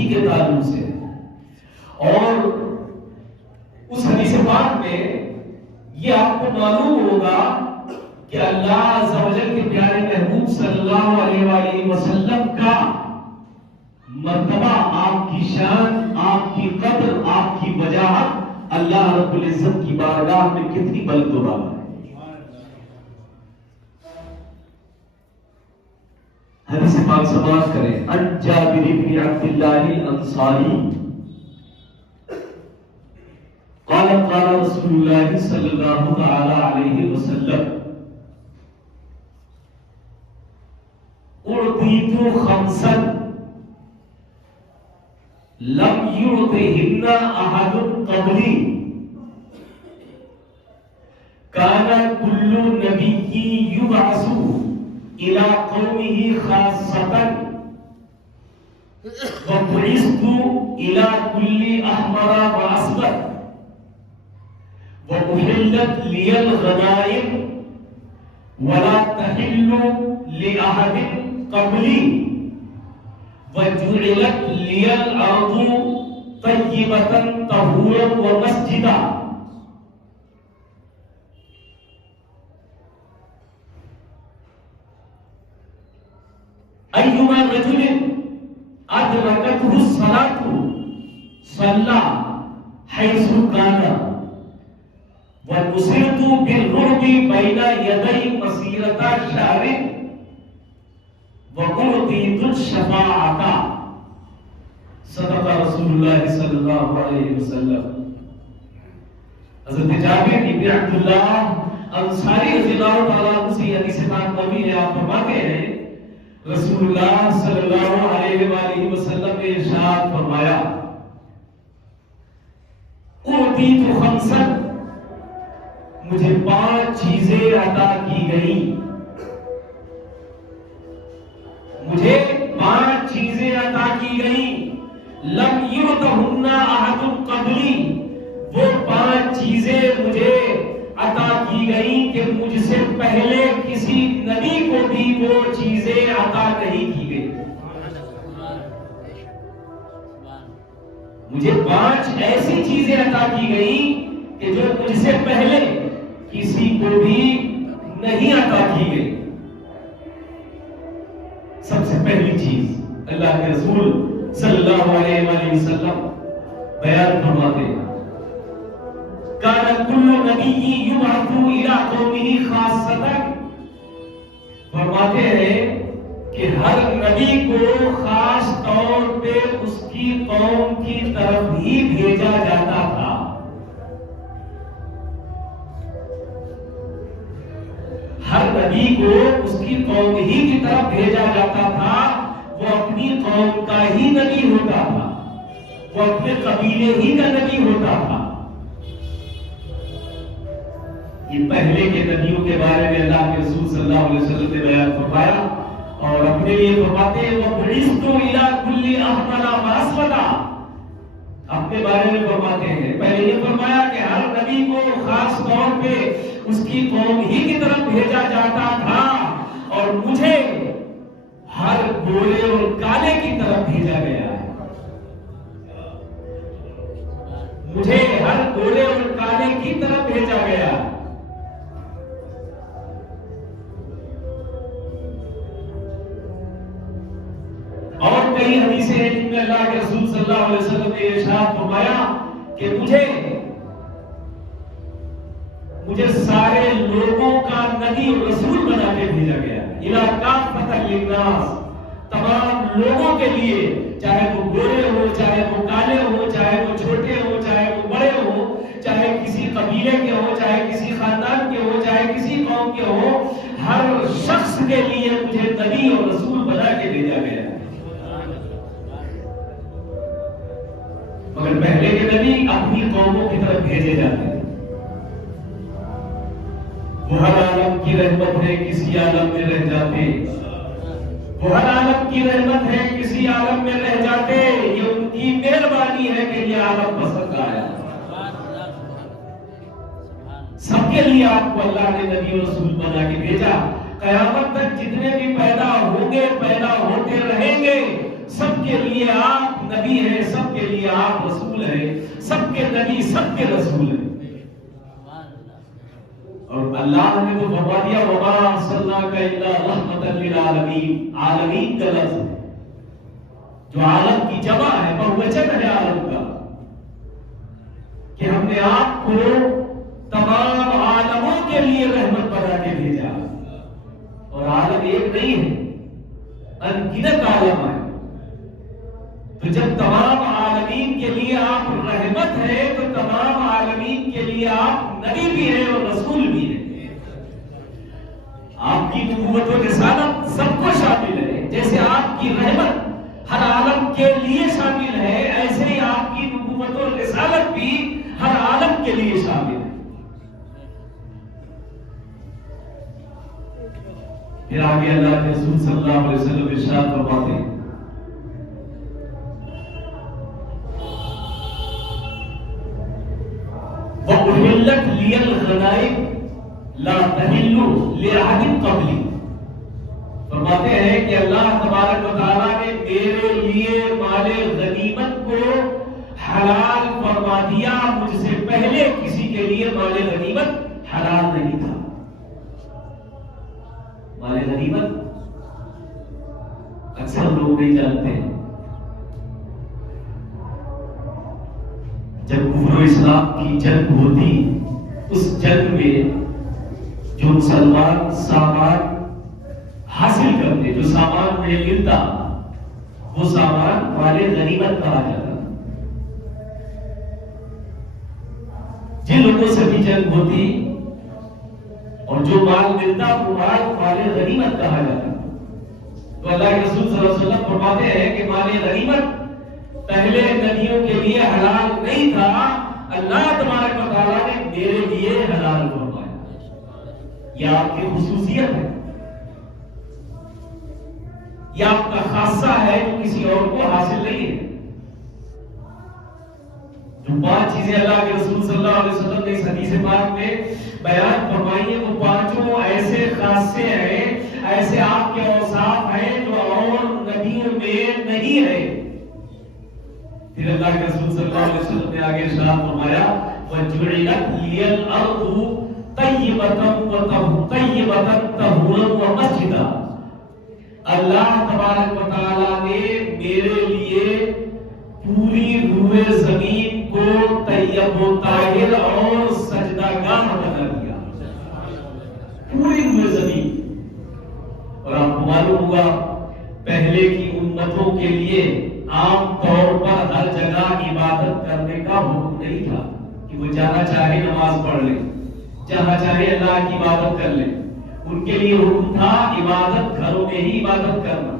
ہی کے تعلق سے. اور اس حدیث پاک میں یہ آپ کو معلوم ہوگا کہ اللہ عز و جل کے پیارے محبوب صلی اللہ علیہ وآلہ وسلم کا مرتبہ، آپ کی شان، آپ کی قدر، آپ کی وجاہت اللہ رب العزت کی بارگاہ میں کتنی بلند و بالا ہے. حدیث پاک سماعت کریں. عن جابر بن عبد اللہ الانصاری قال قال رسول اللہ صلی اللہ تعالی علیہ وسلم اعطیت خمسا لم يعطهن احد قبلی كان كل نبي يبعث الى قومه خاصة وبعثت الى كل احمر واسود وأحلت لي الغنائم ولا تحل لأحد قبلي وجعلت لي الأرض طيبة طهورا ومسجدا. أيما رجل أدركته الصلاة صلى حيث كان وَنُصِرْتُ بِالرُّعْبِ بَيْنَ يَدَيْ مَسِيرَةَ شَهْرٍ وَأُعْطِيتُ الشَّفَاعَةَ. صدق رسول اللہ صلی اللہ علیہ وسلم. حضرت جابر بن عبد اللہ انصاری رضی اللہ تعالیٰ عنہ سے حدیث پاک نبی نے آپ فرماتے ہیں رسول اللہ صلی اللہ علیہ وآلہ وسلم نے ارشاد فرمایا اعطیت خمسا، مجھے 5 چیزیں عطا کی گئی. مجھے 5 چیزیں عطا کی گئی. لم یعطہن احد قبلی، وہ 5 چیزیں مجھے عطا کی گئی کہ مجھ سے پہلے کسی نبی کو بھی وہ چیزیں عطا نہیں کی گئی. مجھے 5 ایسی چیزیں عطا کی گئی کہ جو مجھ سے پہلے کسی کو بھی نہیں عطا کی گئی. سب سے پہلی چیز اللہ کے رسول صلی اللہ علیہ وآلہ وسلم بیان فرماتے ہیں کان کل نبی یبعث الی قومہ خاصۃ. فرماتے ہیں کہ ہر نبی کو خاص طور پہ اس کی قوم کی طرف ہی بھیجا جاتا تھا. ہر نبی کو اس کی قوم ہی کی طرف بھیجا جاتا تھا. وہ اپنی قوم کا ہی نبی ہوتا تھا، وہ اپنے قبیلے ہی کا نبی ہوتا تھا. یہ پہلے کے نبیوں کے بارے میں اللہ کے رسول صلی اللہ علیہ وسلم نے بیان فرمایا اور اپنے لیے فرماتے ہیں وَبُعِثْتُ إِلَىٰ كُلِّ أَحْمَرَ وَأَسْوَدَ. اپنے بارے میں فرماتے ہیں پہلے یہ فرمایا کہ ہر نبی کو خاص طور پہ اس کی قوم ہی کی طرف بھیجا جاتا تھا اور مجھے ہر گورے اور کالے کی طرف بھیجا گیا ہے. مجھے ہر گورے اور کالے کی طرف بھیجا گیا. اور کئی حدیثیں ہیں جن میں اللہ کے رسول صلی اللہ علیہ وسلم نے ارشاد فرمایا کہ مجھے سارے لوگوں کا نبی اور رسول بنا کے بھیجا گیا. اِلَىٰ كَافَّةً لِلنَّاسِ، تمام لوگوں کے لیے، چاہے وہ گورے ہو، چاہے وہ کالے ہو، چاہے وہ چھوٹے ہو، چاہے وہ بڑے ہو، چاہے کسی قبیلے کے ہو، چاہے کسی خاندان کے ہو، چاہے کسی قوم کے ہو، ہر شخص کے لیے مجھے نبی اور رسول بنا کے بھیجا گیا. مگر پہلے کے نبی اپنی قوموں کی طرف بھیجے جاتے ہیں. وہ ہر عالم کی رحمت ہے کسی عالم میں رہ جاتے، وہ ہر عالم کی رحمت ہے کسی عالم میں رہ جاتے. یہ ان کی مہربانی ہے کہ یہ عالم پسند آیا. سب کے لیے آپ کو اللہ نے نبی اور رسول بنا کے بھیجا. قیامت تک جتنے بھی پیدا ہوں گے، پیدا ہوتے رہیں گے، سب کے لیے آپ نبی ہیں، سب کے لیے آپ رسول ہیں، سب کے نبی سب کے رسول ہیں۔ اور اللہ نے تو فرما دیا وما ارسلناک الا رحمۃ للعالمین، عالمین کا لفظ ہے جو عالم کی جمع ہے، بہوچن ہے عالم کا، کہ ہم نے آپ کو تمام عالموں کے لیے رحمت بنا کے بھیجا، اور عالم ایک نہیں ہے، انگنت عالم ہے۔ تو جب تمام عالمین کے لیے آپ رحمت ہیں تو تمام عالمین کے لیے آپ نبی بھی ہیں اور رسول بھی ہیں۔ آپ کی نبوت و رسالت سب کو شامل ہے، جیسے آپ کی رحمت ہر عالم کے لیے شامل ہے، ایسے ہی آپ کی نبوت و رسالت بھی ہر عالم کے لیے شامل ہے۔ پھر آگے اللہ کے رسول صلی اللہ علیہ وسلم ارشاد فرماتے ہیں وَأُحِلَّتْ لِيَ الْغَنَائِمُ لَا تَحِلُّ لِأَحَدٍ قَبْلِي، فرماتے ہیں کہ اللہ تبارک و تعالیٰ نے میرے لیے مال غنیمت کو حلال فرما دیا، مجھ سے پہلے کسی کے لیے مال غنیمت حلال نہیں تھا۔ مال غنیمت اکثر لوگ نہیں جانتے ہیں۔ جب کفر و اسلام کی جنگ ہوتی، اس جنگ میں جو مسلمان سامان حاصل کرتے، جو سامان میں ملتا، وہ سامان مال غنیمت کہا جاتا۔ جن لوگوں سے بھی جنگ ہوتی اور جو مال ملتا وہ مال غنیمت کہا جاتا۔ تو اللہ کے رسول صلی اللہ علیہ وسلم فرماتے ہیں کہ مال غنیمت پہلے نبیوں کے لیے حلال نہیں تھا، اللہ تبارک و تعالیٰ نے میرے لیے حلال فرمایا۔ یہ آپ کی خصوصیت ہے، یہ آپ کا خاصہ ہے جو کسی اور کو حاصل نہیں ہے۔ جو 5 چیزیں اللہ کے رسول صلی اللہ علیہ وسلم نے اس حدیث پاک میں بیان فرمائی ہیں، وہ 5 ایسے خاصے ہیں، ایسے آپ کے اوصاف ہیں جو اور نبیوں میں نہیں ہے۔ پھر اللہ کے رسول صلی اللہ علیہ وسلم نے آگے ارشاد فرمایا وَجُعِلَتْ لِيَ الْأَرْضُ طَيِّبَةً طَهُورًا وَمَسْجِدًا، اللہ تبارک و تعالیٰ نے میرے لیے پوری روئے زمین کو طیب و طاہر اور سجدہ گاہ بنا دیا، پوری روئے زمین۔ اور آپ کو معلوم ہوگا پہلے کی امتوں کے لیے عام طور پر ہر جگہ عبادت کرنے کا حکم نہیں تھا کہ وہ جہاں چاہے نماز پڑھ لے، جہاں چاہے اللہ کی عبادت کر لے۔ ان کے لیے حکم تھا عبادت گھروں میں ہی عبادت کرنا۔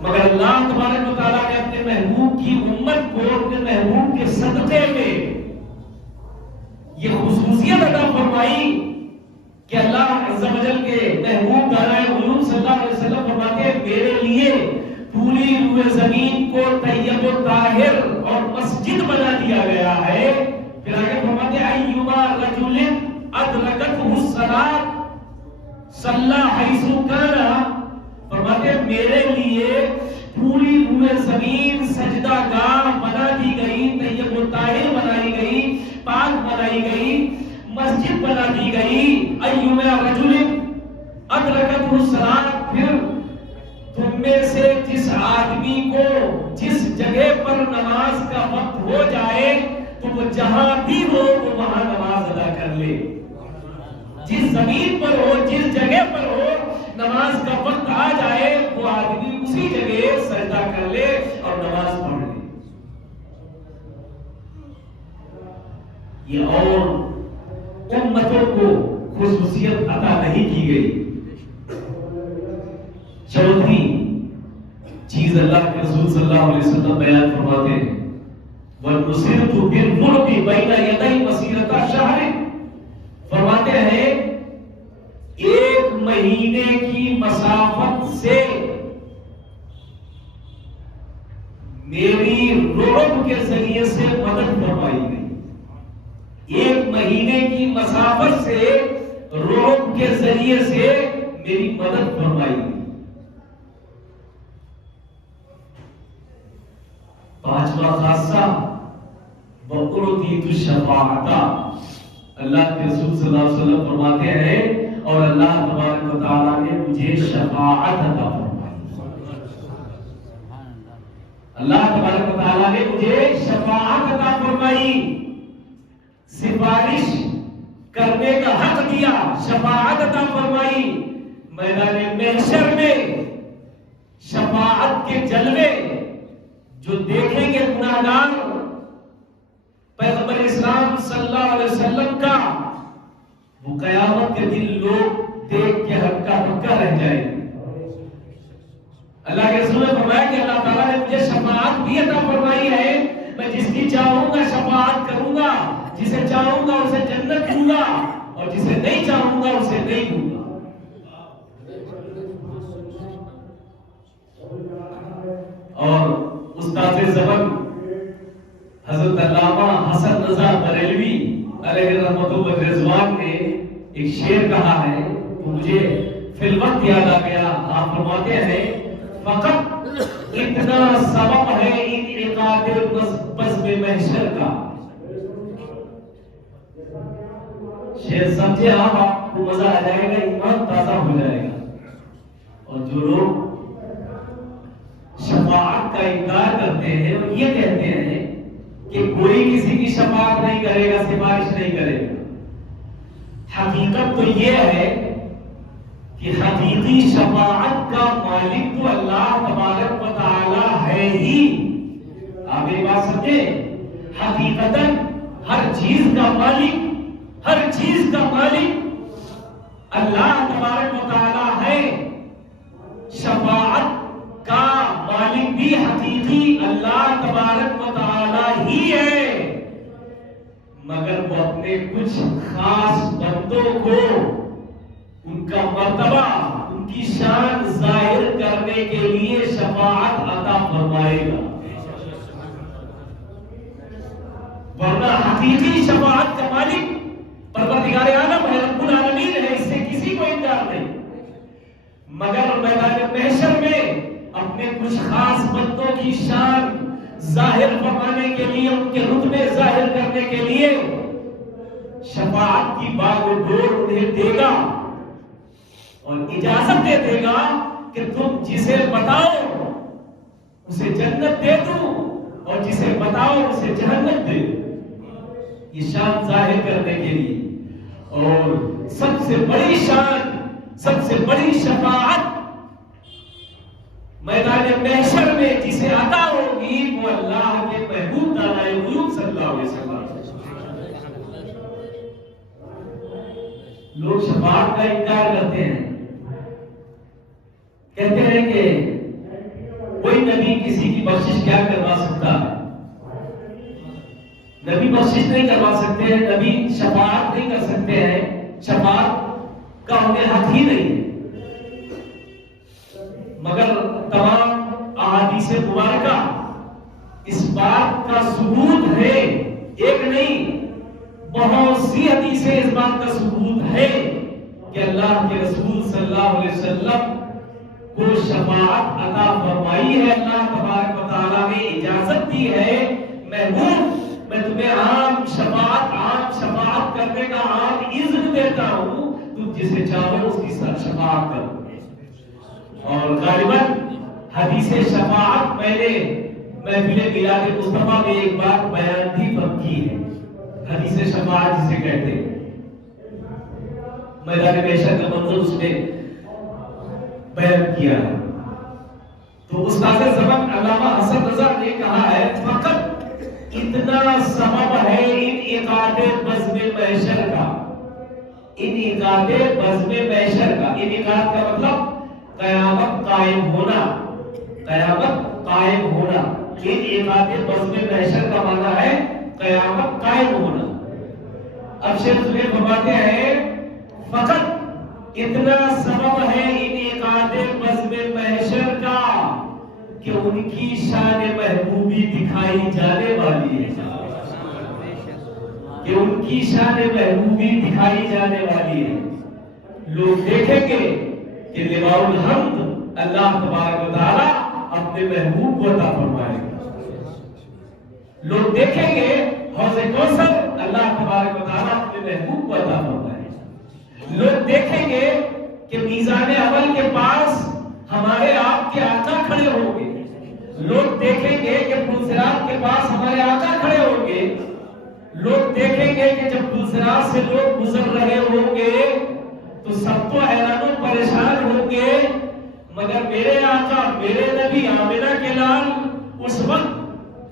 مگر اللہ تبارک و تعالیٰ نے اپنے محبوب کی امت کو اپنے محبوب کے صدقے میں یہ خصوصیت عطا فرمائی کہ اللہ عز و جل کے محبوب دارائے غیوب صلی اللہ علیہ وسلم فرماتے ہیں میرے لیے پوری روئے زمین کو طیب و طاہر اور مسجد بنا دیا گیا ہے۔ پھر آگے فرماتے ہیں ایما رجل ادرکتہ الصلاۃ صلی حیث کان، فرماتے ہیں میرے لیے پوری روئے زمین سجدہ گاہ بنا دی گئی، طیب و طاہر بنائی گئی، پاک بنائی گئی، مسجد بنا دی گئی۔ ایما رجل ادرکتہ الصلاۃ، پھر تم میں سے جس آدمی کو جس جگہ پر نماز کا وقت ہو جائے تو وہ جہاں بھی ہو وہ وہاں نماز ادا کر لے، جس زمین پر ہو جس جگہ پر ہو نماز کا وقت آ جائے وہ آدمی اسی جگہ سجدہ کر لے اور نماز پڑھ لے۔ یہ اور امتوں کو خصوصیت عطا نہیں کی گئی۔ چوتھی چیز اللہ کے رسول صلی اللہ علیہ وسلم بیان فرماتے ہیں وَنُصِرْتُ بِالْقُرْبِ بَيْنَ يَدَيْ مَسِيرَةَ شَهْرٍ، فرماتے ہیں 1 مہینے کی مسافت سے میری رعب کے ذریعے سے مدد فرمائی گئی، 1 مہینے کی مسافت سے رعب کے ذریعے سے میری مدد فرمائی گئی۔ پانچواں خاصہ وَأُعْطِيتُ الشَّفَاعَةَ، اللہ کے رسول صلی اللہ علیہ وسلم فرماتے ہیں اور اللہ تبارک و تعالیٰ نے مجھے شفاعت عطا فرمائی. اللہ تبارک و تعالیٰ نے مجھے شفاعت عطا فرمائی، سفارش کرنے کا حق دیا، شفاعت عطا فرمائی. میدان محشر میں شفاعت کے جلوے جو دیکھیں گے گناہگار، پیغمبر اسلام صلی اللہ علیہ وسلم کا، وہ قیامت کے دن لوگ دیکھ کے ہکا بکا رہ جائیں گے. اللہ کے رسول نے فرمایا کہ اللہ تعالیٰ نے مجھے شفاعت بھی عطا فرمائی ہے، میں جس کی چاہوں گا شفاعت کروں گا، جسے چاہوں گا اسے جنت دوں گا اور جسے نہیں چاہوں گا اسے نہیں دوں گا. اور استاد زبان حضرت علامہ حسن رضا بریلوی علیہ رحمۃ الرضوان نے ایک شعر کہا ہے تو مجھے فی الوقت یاد آ گیا. آپ فرماتے ہیں فقط اتنا سبب ہے انعقاد بزم محشر کا. شعر سمجھے آپ کو مزہ آ جائے گا، ایمان تازہ ہو جائے گا. اور جو لوگ شفاعت کا انکار کرتے ہیں وہ یہ کہتے ہیں کہ کوئی کسی کی شفاعت نہیں کرے گا، سفارش نہیں کرے گا. حقیقت تو یہ ہے کہ حقیقی شفاعت کا مالک تو اللہ تبارک و تعالی ہے ہی. آپ یہ بات سمجھے، حقیقتاً ہر چیز کا مالک، ہر چیز کا مالک اللہ تبارک و تعالی ہے. شفاعت کا مالک بھی حقیقی اللہ تبارک و تعالی ہی ہے، مگر وہ اپنے کچھ خاص بندوں کو ان کا مرتبہ، ان کی شان ظاہر کرنے کے لیے شفاعت عطا فرمائے گا. ورنہ حقیقی شفاعت کا مالک پروردگار عالم ہے، رب العالمین ہے، اس سے کسی کو انکار نہیں. مگر میدان محشر میں اپنے کچھ خاص بندوں کی شان ظاہر فرمانے کے لیے، ان کے رتبے ظاہر کرنے کے لیے شفاعت کی باغ ڈور انہیں دے گا اور اجازت دے گا کہ تم جسے بتاؤ اسے جنت دے دوں اور جسے بتاؤ اسے جہنم دے دوں. یہ شان ظاہر کرنے کے لیے. اور سب سے بڑی شان، سب سے بڑی شفاعت میدان محشر میں جسے عطا ہوگی وہ اللہ کے محبوب دانائے غیوب صلی اللہ علیہ وسلم. لوگ شفاعت کا انکار کرتے ہیں، کہتے ہیں کہ کوئی نبی کسی کی بخشش کیا کروا سکتا ہے. نبی بخشش نہیں کروا سکتے ہیں، نبی شفاعت نہیں کر سکتے ہیں، شفاعت کا انہیں حق ہی نہیں. مگر تمام احادیث مبارکہ اس بات کا ثبوت ہے، ایک نہیں بہت سی حدیثیں اس بات کا ثبوت ہے کہ اللہ کے رسول صلی اللہ علیہ وسلم کو شفاعت عطا فرمائی ہے. اللہ تبارک و تعالیٰ نے اجازت دی ہے، محبوب میں تمہیں عام شفاعت کرنے کا عام اذن دیتا ہوں، تم جسے چاہو اس کی شفاعت کرو. اور غالباً حدیث شفاعت میں نے محفل میلاد مصطفیٰ میں ایک بات بیان بھی کی ہے. حدیث شفاعت جسے کہتے ہیں، میدان محشر کا منظر اس میں بیان کیا ہے. تو استاد زبان علامہ حسن رضا نے کہا ہے فقط اتنا سبب ہے انعقاد بزم محشر کا. انعقاد بزم محشر کا، انعقاد کا مطلب قیامت قائم ہونا، قیامت قائم ہونا. انعقاد بزم محشر کا معنی ہے قیامت قائم ہونا. اب شیخ صاحب فرماتے ہیں فقط اتنا سبب ہے انعقاد بزم محشر کا کہ ان کی شان محبوبی دکھائی جانے والی ہے، کہ ان کی شان محبوبی دکھائی جانے والی ہے. لوگ دیکھیں گے کہ لواء الحمد اللہ تبارک و تعالی اپنے محبوب کو عطا فرمائے گا. لوگ دیکھیں گے حوض کوثر اللہ تبارک و تعالیٰ اپنے محبوب کو عطا فرمائے. لوگ دیکھیں گے کہ میزان عمل کے پاس ہمارے آپ کے آقا کھڑے ہوں گے. لوگ دیکھیں گے کہ پلسرات کے پاس ہمارے آقا کھڑے ہوں گے. لوگ دیکھیں گے کہ جب پلسرات سے لوگ گزر رہے ہوں گے تو سب تو حیران و پریشان ہوں گے، مگر میرے آقا میرے نبی آمنہ کے لال اس وقت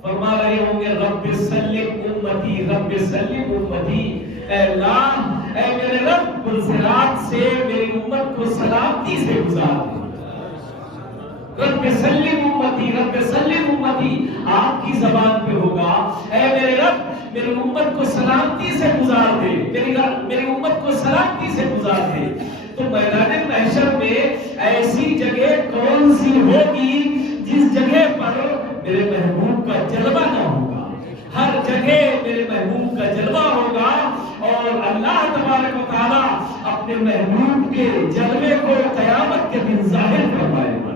فرما رہے ہوں گے رب سلم امتی رب سلم امتی. اے اللہ، اے میرے رب، پلسرات سے میری امت کو سلامتی سے گزار دے. رب سلم امتی رب سلم امتی آپ کی زبان پہ ہوگا، اے میرے رب میری امت کو سلامتی سے گزار دے، میری امت کو سلامتی سے گزار دے. تو میدان محشر میں ایسی جگہ کون سی ہوگی جس جگہ پر میرے محبوب کا جلوہ نہ ہوگا؟ ہر جگہ میرے محبوب کا جلوہ ہوگا، اور اللہ تبارک و تعالیٰ اپنے محبوب کے جلوے کو قیامت کے دن ظاہر فرمائے گا.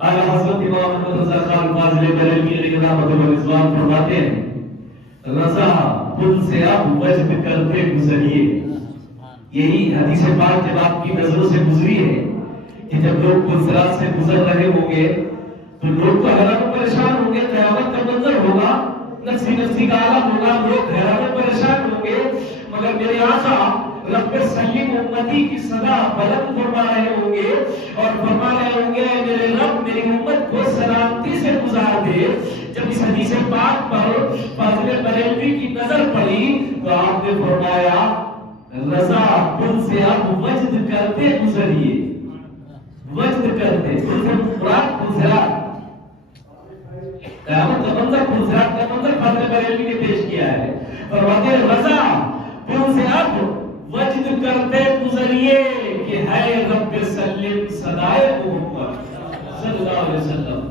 اعلیٰ حضرت امام احمد رضا خان فاضل بریلوی علیہ رحمۃ و رضوان فرماتے ہیں رضا پل سے اب وجد کرتے گزریے. یہی حدیث پاک جب آپ کی نظروں سے گزری ہے کہ جب لوگ پلسرات سے گزر رہے ہوں گے تو لوگ تو حیران و پریشان ہوں گے، قیامت کا منظر ہوگا، نفسی نفسی کا عالم ہوگا، لوگ حیران و پریشان ہوں گے، مگر میرے آقا رب سلم امتی کی صدا بلند فرما رہے ہوں گے اور فرما رہے ہوں گے میرے رب میری امت کو سلامتی سے گزار دے. جب اس حدیث پاک پر فاضل بریلوی کی نظر پڑی تو آپ نے فرمایا رضا پل سے اب وجد کرتے گزریے. وجد کرتے مراد پلسرات، قیامت کا منظر، پلسرات کا منظر فاضل بریلوی نے پیش کیا ہے. فرماتے رضا پل سے اب وجد کرتے گزریے کہ ہے رب سلم صدائے محمد صلی اللہ علیہ وسلم.